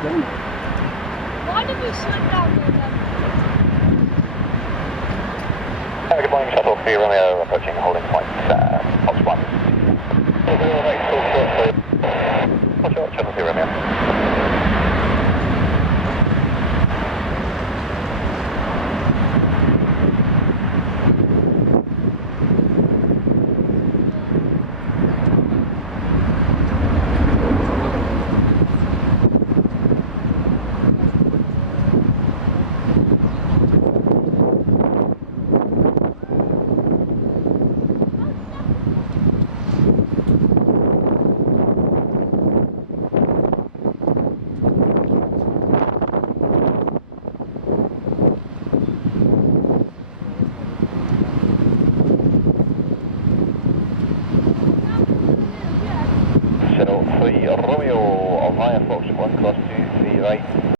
Why did we slow down there then? Good morning, Shuttle 3 Romeo approaching holding point Fox 1. Watch out, Shuttle 3 Romeo. Shuttle 3 Romeo, via Fox 1 cross 2, 3 right.